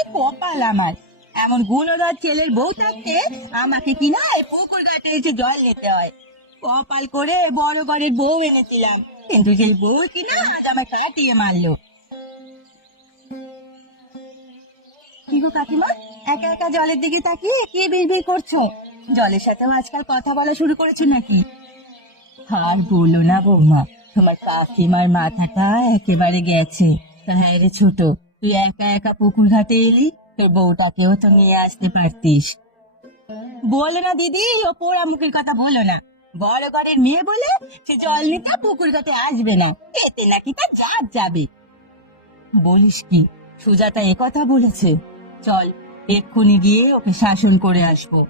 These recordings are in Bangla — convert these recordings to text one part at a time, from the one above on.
কি কপাল আমার, এমন গুণধর ছেলের বউ থাকতে আমাকে কিনা এই পুকুর ঘাটে এসে জল নিতে হয়। কপাল করে বড় ঘরের বউ এনেছিলাম, কিন্তু সেই বউ কিনা আজ আমায় কাটিয়ে মারলো। কি গো কাকিমা, একা একা জলের দিকে তাকিয়ে কি বিড়বিড় করছো? জলের সাথেও আজকাল কথা বলা শুরু করেছো নাকি? আর বলো না বৌমা, তোমার কাকিমার মাথাটা একেবারে গেছে। তা হ্যাঁ রে ছোট, তুই একা একা পুকুর ঘাটে এলি, তোর বউটাকেও তো নিয়ে আসতে পারতিস। বলো না দিদি, ও পোড়া মুখের কথা বলো না। বড় ঘরের মেয়ে বলে সে জল নিতে পুকুর ঘাটে আসবে না, এতে নাকি তার জাত যাবে। বলিস কি, সুজাতা এ কথা বলেছে? চল এক্ষুনি গিয়ে ওকে শাসন করে আসবো।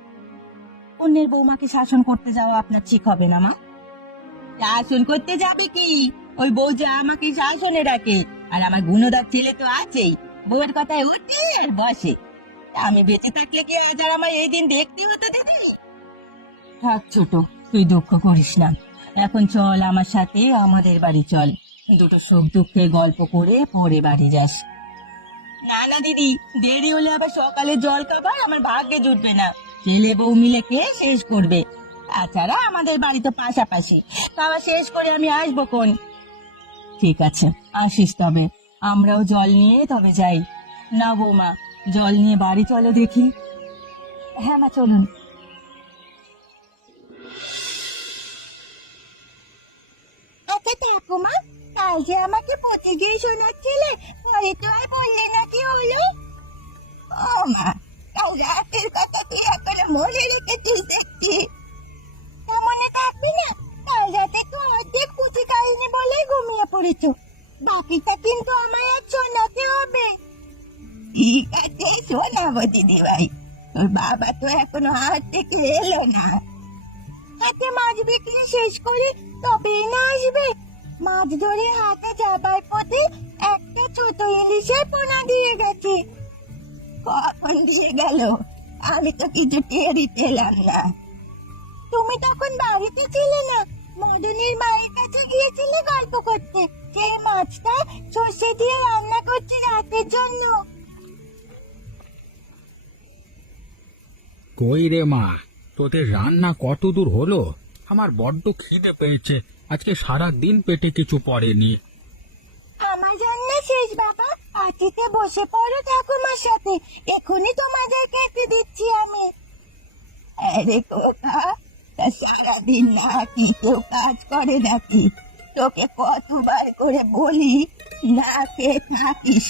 অন্যের বৌমাকে শাসন করতে যাওয়া আপনার ঠিক হবে না মা। শাসন করতে যাবে কি, ওই বউ যা আমাকে শাসনে রাখে, আর আমার গুণধর ছেলে তো আছেই, বউয়ের কথায় উঠে আর বসে। আমি বেঁচে থাকলে কি আজ আর আমার এই দিন দেখতে হতো দিদি? থাক ছোট, তুই দুঃখ করিস না। এখন চল আমার সাথে আমাদের বাড়ি চল, দুটো সুখ দুঃখের গল্প করে পরে বাড়ি যাস। না না দিদি, দেরি হলে আবার সকালে জল খাবার আমার ভাগ্যে জুটবে না। ছেলে বউ মিলে কে শেষ করবে? তাছাড়া আমাদের বাড়ি তো পাশাপাশি, খাওয়া শেষ করে আমি আসবো কোন। ঠিক আছে, আসিস তবে। আমরাও জল নিয়ে তবে যাই। না বৌমা, জল নিয়ে বাড়ি চলো দেখি। হ্যাঁ মা, চলুন। আচ্ছা ঠাকুমা, কাল যে আমাকে পচে গিয়ে শোনাচ্ছিলে, পরে তো আর বললে না কি হলো? ও মা, কাল রাতের কথা তুই এখনো মনে রেখেছিস দেখছি। তা মনে থাকবি না? কাল রাতে তো অর্ধেক পুঁথি খাইনি বলে ঘুমিয়ে পড়েছ, বাকিটা কিন্তু আমায় আর শোনাতে হবে। ঠিক আছে, শোনাবো দিদি ভাই। তোর বাবা তো এখনো হাট থেকে এলো না। হাতে মাছ বিক্রি শেষ করে তবেই না আসবে। মাছ ধরে হাতে যাবার পথে একটা ছোট ইলিশের পোনা দিয়ে গেছে। কখন দিয়ে গেল? আমি তো কিছু টেরই পেলাম না। তুমি তখন বাড়িতে ছিলে না, মদনের মায়ের কাছে গিয়েছিলে গল্প করতে। সেই মাছটা সর্ষে দিয়ে রান্না করছি রাতের জন্য। কই রে মা, তোদের রান্না কত দূর হলো? আমার বড্ড খিদে পেয়েছে, আজকে সারা দিন পেটে কিছু পড়েনি। আমার রান্না শেষ বাবা, পাটিতে বসে পড়ো ঠাকুমার সাথে, এখনই তোমাদের খেতে দিচ্ছি আমি। আরে কোথা, তা সারাদিন না কি কেউ কাজ করে নাকি? তোকে কতবার করে বলি না খেয়ে থাকিস